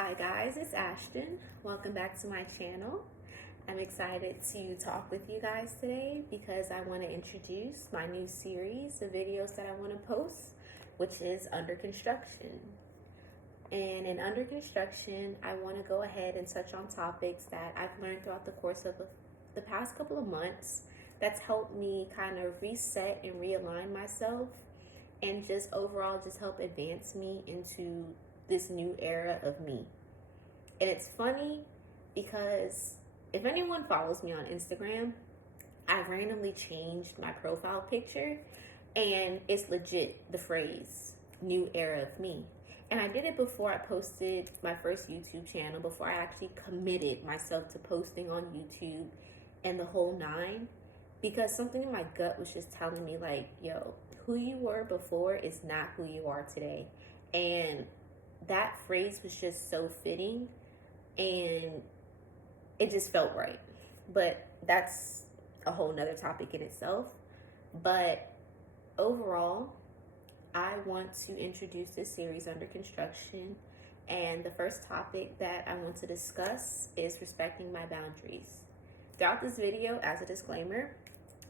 Hi guys, it's Ashton. Welcome back to my channel. I'm excited to talk with you guys today because I want to introduce my new series of videos that I want to post, which is Under Construction. And in Under Construction, I want to go ahead and touch on topics that I've learned throughout the course of the past couple of months that's helped me kind of reset and realign myself and just overall just help advance me into this new era of me. And it's funny because if anyone follows me on Instagram, I randomly changed my profile picture and it's legit the phrase new era of me. And I did it before I posted my first YouTube channel, before I actually committed myself to posting on YouTube and the whole nine, because something in my gut was just telling me like, yo, who you were before is not who you are today. And that phrase was just so fitting and it just felt right. But that's a whole nother topic in itself. But overall, I want to introduce this series Under Construction. And the first topic that I want to discuss is respecting my boundaries. Throughout this video, as a disclaimer,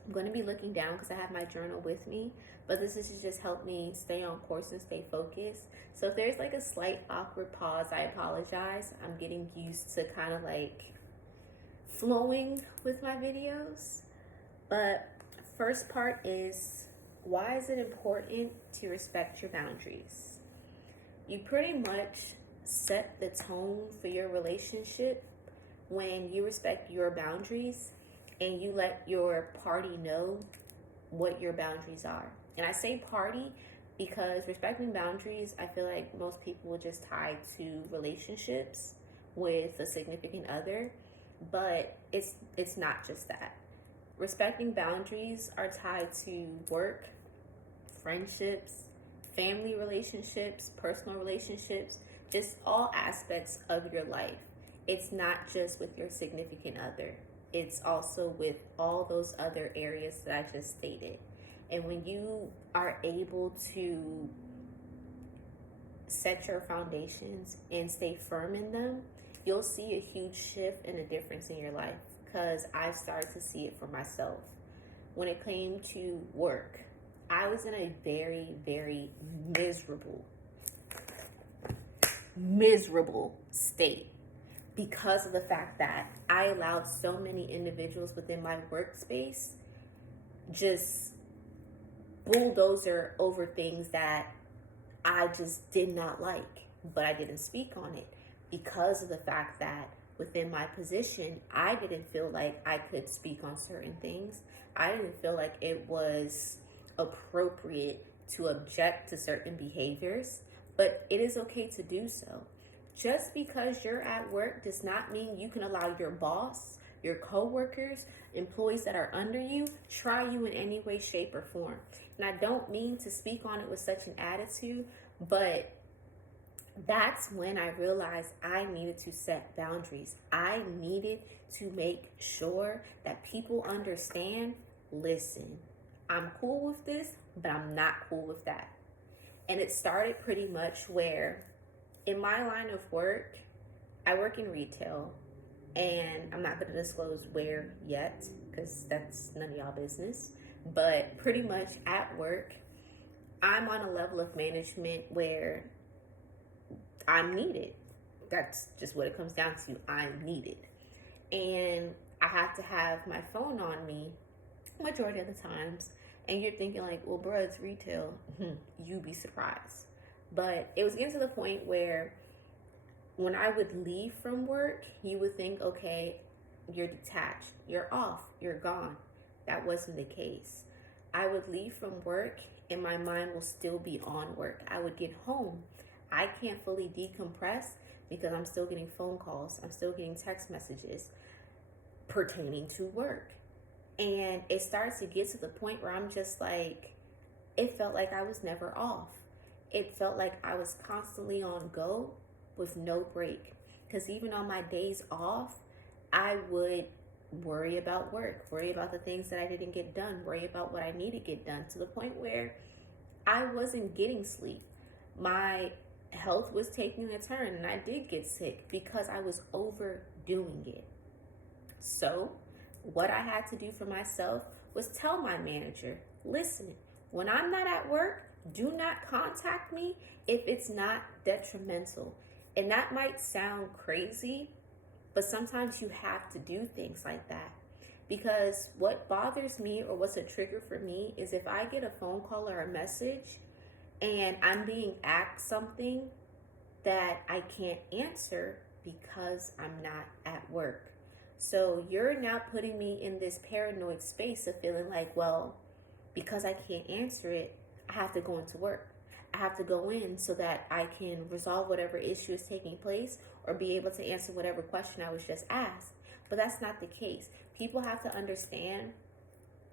I'm going to be looking down because I have my journal with me, but this is to just help me stay on course and stay focused. So if there's like a slight awkward pause, I apologize. I'm getting used to kind of like flowing with my videos. But first part is, why is it important to respect your boundaries? You pretty much set the tone for your relationship when you respect your boundaries and you let your party know what your boundaries are. And I say party because respecting boundaries, I feel like most people will just tie to relationships with a significant other, but it's not just that. Respecting boundaries are tied to work, friendships, family relationships, personal relationships, just all aspects of your life. It's not just with your significant other. It's also with all those other areas that I just stated. And when you are able to set your foundations and stay firm in them, you'll see a huge shift and a difference in your life, because I started to see it for myself. When it came to work, I was in a very, very miserable state because of the fact that I allowed so many individuals within my workspace just bulldozer over things that I just did not like, but I didn't speak on it because of the fact that within my position, I didn't feel like I could speak on certain things. I didn't feel like it was appropriate to object to certain behaviors, but it is okay to do so. Just because you're at work does not mean you can allow your boss, your coworkers, employees that are under you, try you in any way, shape, or form. And I don't mean to speak on it with such an attitude, but that's when I realized I needed to set boundaries. I needed to make sure that people understand, listen, I'm cool with this, but I'm not cool with that. And it started pretty much where in my line of work, I work in retail, and I'm not going to disclose where yet because that's none of y'all business. But pretty much at work, I'm on a level of management where I'm needed. That's just what it comes down to. I'm needed. And I have to have my phone on me majority of the times. And you're thinking like, well, bro, it's retail. You'd be surprised. But it was getting to the point where when I would leave from work, you would think, okay, you're detached, you're off, you're gone. That wasn't the case. I would leave from work and my mind will still be on work. I would get home. I can't fully decompress because I'm still getting phone calls. I'm still getting text messages pertaining to work. And it starts to get to the point where I'm just like, it felt like I was never off. It felt like I was constantly on go with no break. Because even on my days off, I would worry about work, worry about the things that I didn't get done, worry about what I need to get done, to the point where I wasn't getting sleep. My health was taking a turn and I did get sick because I was overdoing it. So, what I had to do for myself was tell my manager, listen, when I'm not at work, do not contact me if it's not detrimental. And that might sound crazy, but sometimes you have to do things like that. Because what bothers me or what's a trigger for me is if I get a phone call or a message and I'm being asked something that I can't answer because I'm not at work. So you're now putting me in this paranoid space of feeling like, well, because I can't answer it, I have to go into work. I have to go in so that I can resolve whatever issue is taking place or be able to answer whatever question I was just asked. But that's not the case. People have to understand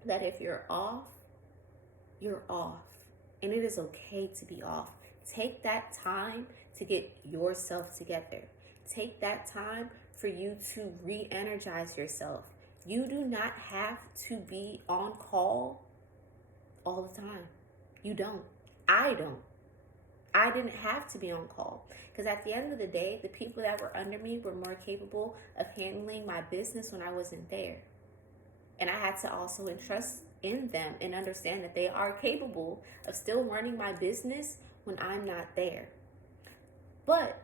that if you're off, you're off. And it is okay to be off. Take that time to get yourself together. Take that time for you to re-energize yourself. You do not have to be on call all the time. You don't. I don't. I didn't have to be on call because at the end of the day, the people that were under me were more capable of handling my business when I wasn't there. And I had to also entrust in them and understand that they are capable of still running my business when I'm not there. But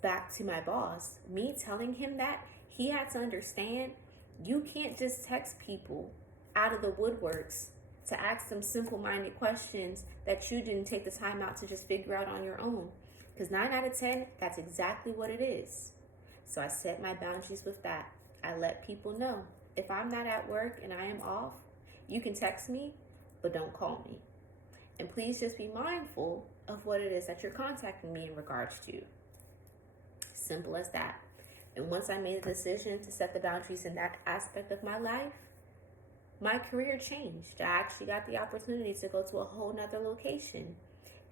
back to my boss, me telling him that, he had to understand you can't just text people out of the woodworks to ask them simple-minded questions that you didn't take the time out to just figure out on your own. Because 9 out of 10, that's exactly what it is. So I set my boundaries with that. I let people know, if I'm not at work and I am off, you can text me, but don't call me. And please just be mindful of what it is that you're contacting me in regards to. Simple as that. And once I made a decision to set the boundaries in that aspect of my life, my career changed. I actually got the opportunity to go to a whole nother location.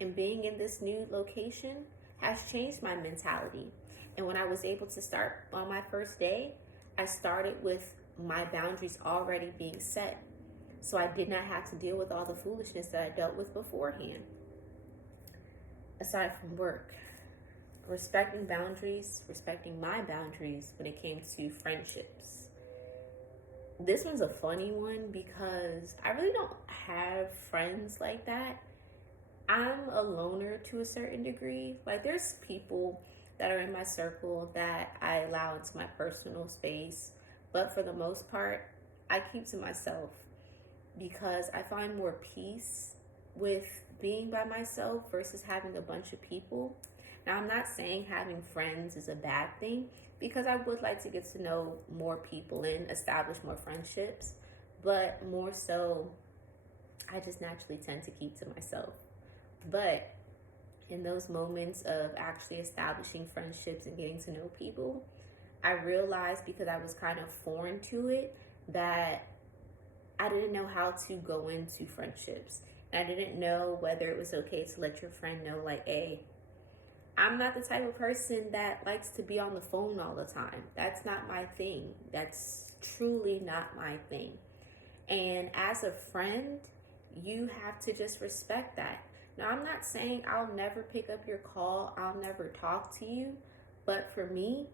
And being in this new location has changed my mentality. And when I was able to start on my first day, I started with my boundaries already being set. So I did not have to deal with all the foolishness that I dealt with beforehand. Aside from work, respecting boundaries, respecting my boundaries when it came to friendships. This one's a funny one because I really don't have friends like that. I'm a loner to a certain degree. Like, there's people that are in my circle that I allow into my personal space, but for the most part, I keep to myself because I find more peace with being by myself versus having a bunch of people. Now, I'm not saying having friends is a bad thing because I would like to get to know more people and establish more friendships, but more so, I just naturally tend to keep to myself. But in those moments of actually establishing friendships and getting to know people, I realized because I was kind of foreign to it that I didn't know how to go into friendships. And I didn't know whether it was okay to let your friend know, like, hey, I'm not the type of person that likes to be on the phone all the time. That's not my thing. That's truly not my thing. And as a friend, you have to just respect that. Now, I'm not saying I'll never pick up your call. I'll never talk to you. But for me,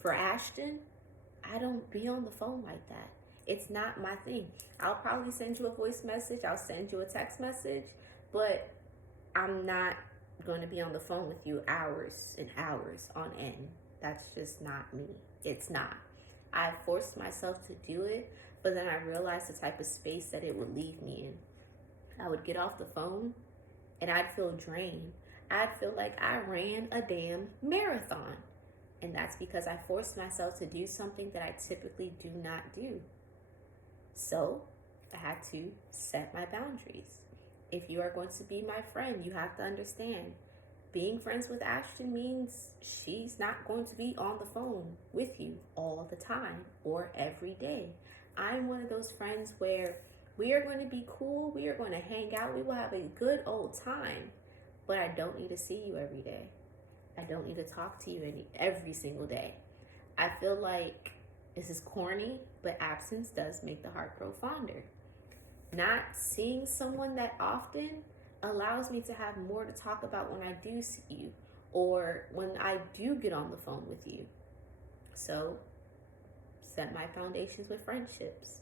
for Ashton, I don't be on the phone like that. It's not my thing. I'll probably send you a voice message. I'll send you a text message. But I'm not going to be on the phone with you hours and hours on end. That's just not me. It's not. I forced myself to do it, but then I realized the type of space that it would leave me in. I would get off the phone and I'd feel drained. I'd feel like I ran a damn marathon. And that's because I forced myself to do something that I typically do not do. So I had to set my boundaries. If you are going to be my friend, you have to understand being friends with Ashton means she's not going to be on the phone with you all the time or every day. I'm one of those friends where we are going to be cool. We are going to hang out. We will have a good old time, but I don't need to see you every day. I don't need to talk to you every single day. I feel like this is corny, but absence does make the heart grow fonder. Not seeing someone that often allows me to have more to talk about when I do see you, or when I do get on the phone with you. So, set my foundations with friendships.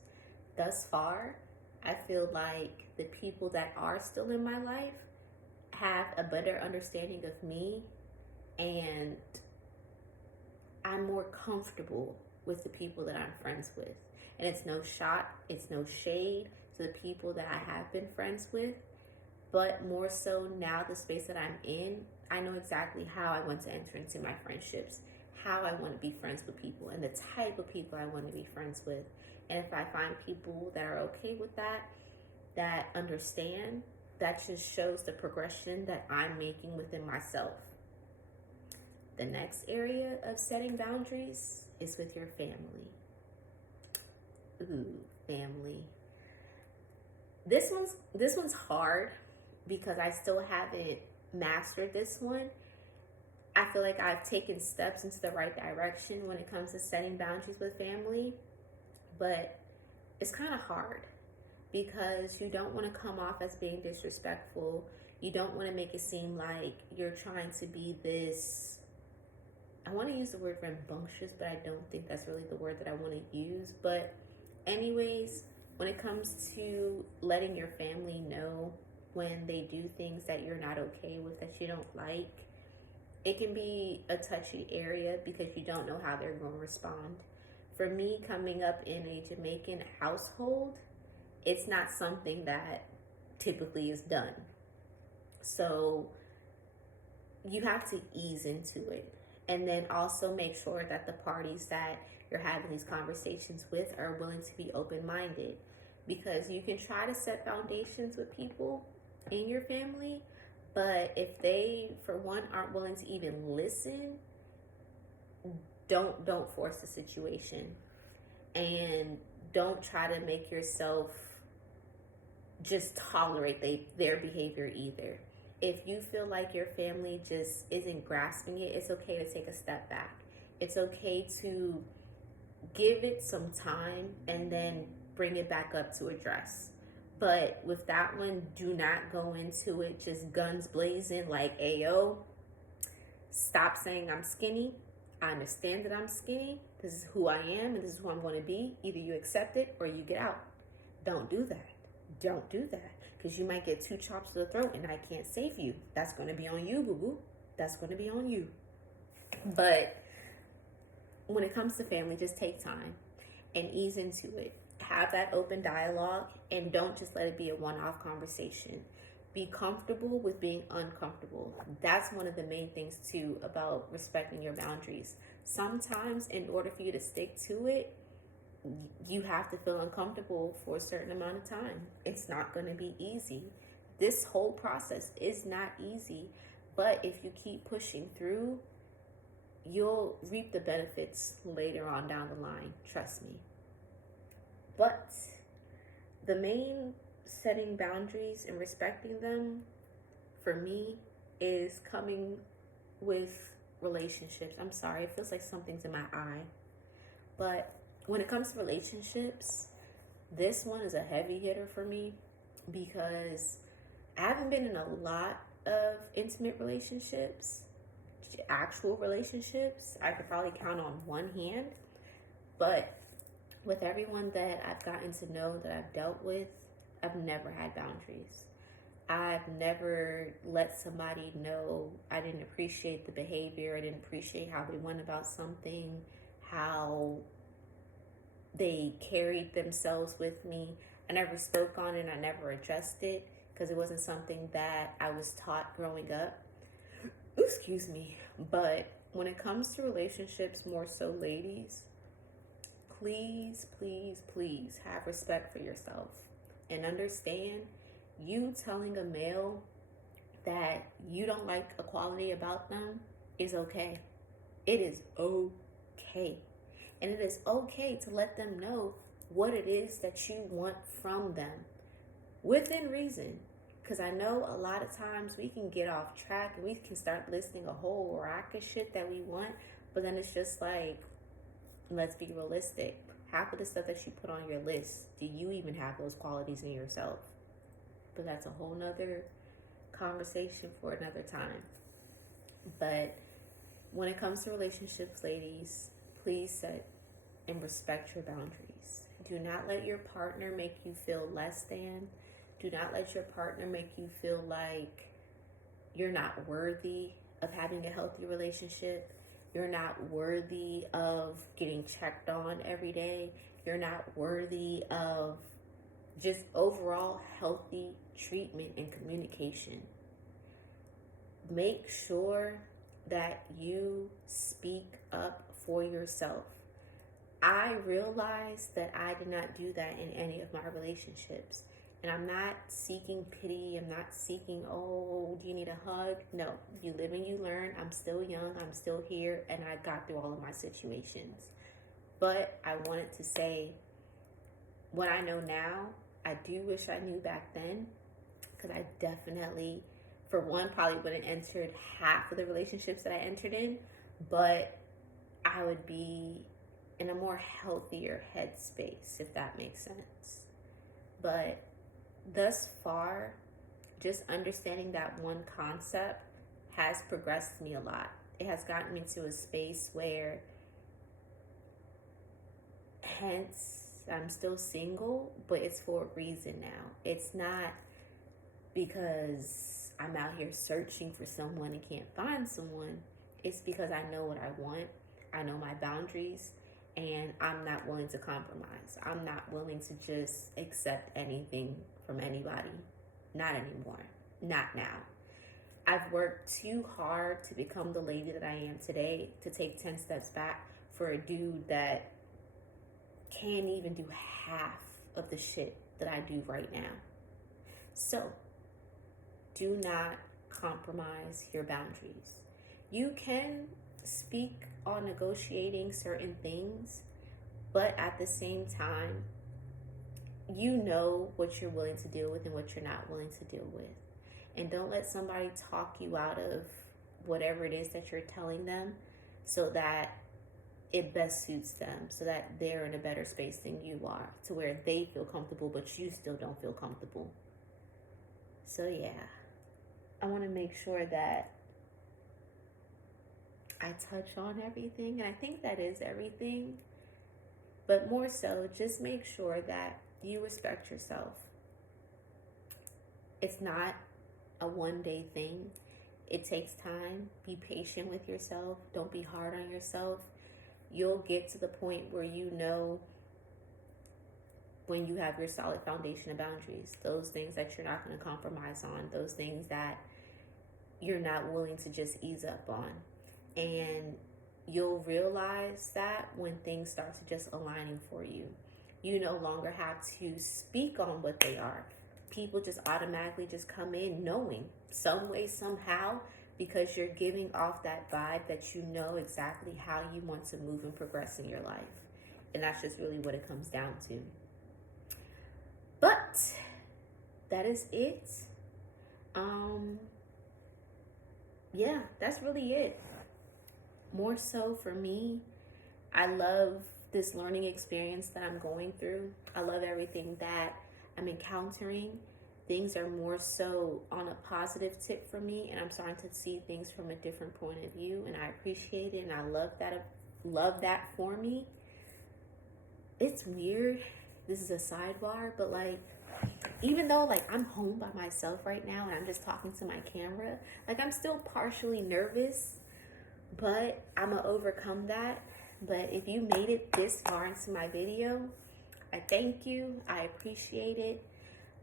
Thus far, I feel like the people that are still in my life have a better understanding of me, and I'm more comfortable with the people that I'm friends with. And it's no shot, it's no shade to the people that I have been friends with, but more so now the space that I'm in, I know exactly how I want to enter into my friendships, how I want to be friends with people, and the type of people I want to be friends with. And if I find people that are okay with that, that understand, that just shows the progression that I'm making within myself. The next area of setting boundaries is with your family. Ooh, family. This one's hard because I still haven't mastered this one. I feel like I've taken steps into the right direction when it comes to setting boundaries with family, but it's kind of hard because you don't want to come off as being disrespectful. You don't want to make it seem like you're trying to be this, I want to use the word rambunctious, but I don't think that's really the word that I want to use. But anyways, when it comes to letting your family know when they do things that you're not okay with, that you don't like, it can be a touchy area because you don't know how they're going to respond. For me, coming up in a Jamaican household, it's not something that typically is done. So you have to ease into it. And then also make sure that the parties that you're having these conversations with are willing to be open-minded. Because you can try to set foundations with people in your family, but if they, for one, aren't willing to even listen, don't force the situation. And don't try to make yourself just tolerate their behavior either. If you feel like your family just isn't grasping it, it's okay to take a step back. It's okay to give it some time and then bring it back up to address. But with that one, do not go into it just guns blazing like, ayo, stop saying I'm skinny. I understand that I'm skinny. This is who I am and this is who I'm going to be. Either you accept it or you get out. Don't do that. Don't do that. Because you might get 2 chops to the throat and I can't save you. That's going to be on you, boo-boo. That's going to be on you. But when it comes to family, just take time and ease into it. Have that open dialogue and don't just let it be a one-off conversation. Be comfortable with being uncomfortable. That's one of the main things too about respecting your boundaries. Sometimes in order for you to stick to it, you have to feel uncomfortable for a certain amount of time. It's not going to be easy. This whole process is not easy, but if you keep pushing through, you'll reap the benefits later on down the line. Trust me. But the main setting boundaries and respecting them for me is coming with relationships. I'm sorry, it feels like something's in my eye. But when it comes to relationships, this one is a heavy hitter for me because I haven't been in a lot of intimate relationships, actual relationships. I could probably count on one hand. But with everyone that I've gotten to know, that I've dealt with, I've never had boundaries. I've never let somebody know I didn't appreciate the behavior, I didn't appreciate how they went about something, how they carried themselves with me. I never spoke on it, I never addressed it because it wasn't something that I was taught growing up. Excuse me. But when it comes to relationships, more so ladies, please, please, please have respect for yourself and understand you telling a male that you don't like a quality about them is okay. It is okay. And it is okay to let them know what it is that you want from them within reason. Because I know a lot of times we can get off track and we can start listing a whole rack of shit that we want. But then it's just like, let's be realistic. Half of the stuff that you put on your list, do you even have those qualities in yourself? But that's a whole nother conversation for another time. But when it comes to relationships, ladies, please set and respect your boundaries. Do not let your partner make you feel less than. Do not let your partner make you feel like you're not worthy of having a healthy relationship. You're not worthy of getting checked on every day. You're not worthy of just overall healthy treatment and communication. Make sure that you speak up for yourself. I realized that I did not do that in any of my relationships. And I'm not seeking pity. I'm not seeking, oh, do you need a hug? No, you live and you learn. I'm still young. I'm still here. And I got through all of my situations. But I wanted to say, what I know now, I do wish I knew back then. Because I definitely, for one, probably wouldn't have entered half of the relationships that I entered in. But I would be in a more healthier headspace, if that makes sense. But thus far, just understanding that one concept has progressed me a lot. It has gotten me to a space where, hence, I'm still single, but it's for a reason now. It's not because I'm out here searching for someone and can't find someone. It's because I know what I want. I know my boundaries. And I'm not willing to compromise. I'm not willing to just accept anything from anybody. Not anymore. Not now. I've worked too hard to become the lady that I am today, to take 10 steps back for a dude that can't even do half of the shit that I do right now. So, do not compromise your boundaries. You can speak on negotiating certain things, but at the same time, you know what you're willing to deal with and what you're not willing to deal with. And don't let somebody talk you out of whatever it is that you're telling them, so that it best suits them, so that they're in a better space than you are, to where they feel comfortable but you still don't feel comfortable. So yeah, I want to make sure that I touch on everything, and I think that is everything. But more so, just make sure that you respect yourself. It's not a one-day thing. It takes time. Be patient with yourself. Don't be hard on yourself. You'll get to the point where you know when you have your solid foundation of boundaries, those things that you're not going to compromise on, those things that you're not willing to just ease up on. And you'll realize that when things start to just aligning for you. You no longer have to speak on what they are. People just automatically just come in knowing some way, somehow, because you're giving off that vibe that you know exactly how you want to move and progress in your life. And that's just really what it comes down to. But that is it. Yeah, that's really it. More so for me, I love this learning experience that I'm going through. I love everything that I'm encountering. Things are more so on a positive tip for me, and I'm starting to see things from a different point of view, and I appreciate it, and I love that for me. It's weird. This is a sidebar, but like, even though like I'm home by myself right now and I'm just talking to my camera, like I'm still partially nervous. But I'm going to overcome that. But if you made it this far into my video, I thank you. I appreciate it.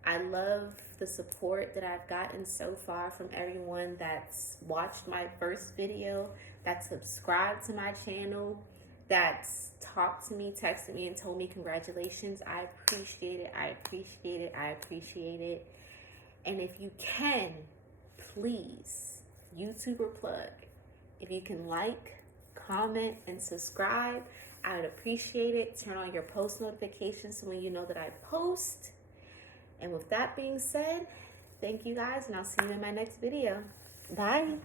I love the support that I've gotten so far from everyone that's watched my first video, that subscribed to my channel, that's talked to me, texted me, and told me congratulations. I appreciate it. I appreciate it. I appreciate it. And if you can, please, YouTuber plug. If you can like, comment, and subscribe, I would appreciate it. Turn on your post notifications so when you know that I post. And with that being said, thank you guys, and I'll see you in my next video. Bye.